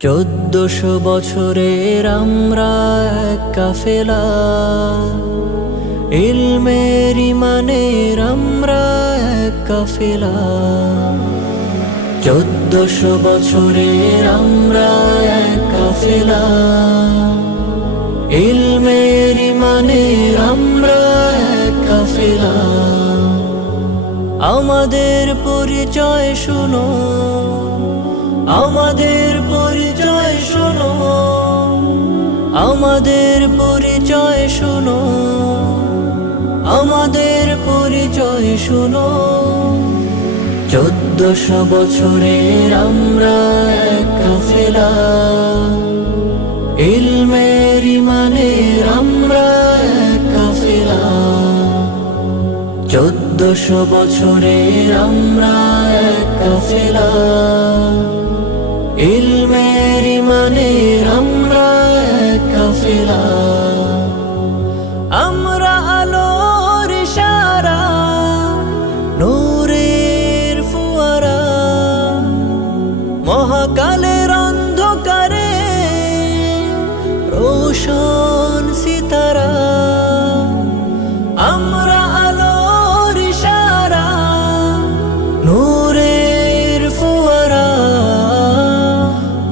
1400 বছরের আমরা এক কাফেলা, ইলমের ইমানের আমরা এক কাফেলা। 1400 বছরের আমরা এক কাফেলা, ইলমের ইমানের আমরা এক কাফেলা। আমাদের পরিচয় শুনো, আমাদের পরিচয় শুনো, আমাদের পরিচয় শুনো, আমাদের পরিচয় শুনো। 1400 বছরের আমরা এক কাফেলা, ইলমের ইমানের আমরা এক কাফেলা। 1400 বছরের আমরা এক কাফেলা, ইলমের ইমানের আমরা এক কাফেলা। আমরা আলোর ইশারা, নূরের ফুয়ারা, মহাকালের অন্ধকারে রোশন সিতারা। আমরা আলোর ইশারা, নূরের ফুয়ারা,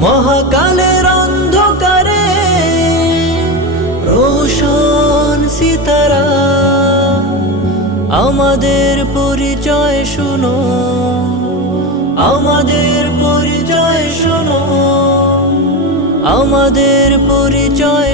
মহাকালের অন্ধকারে রোশন সিতারা। আমাদের পরিচয় শুনো, আমাদের পরিচয় শুনো, আমাদের পরিচয়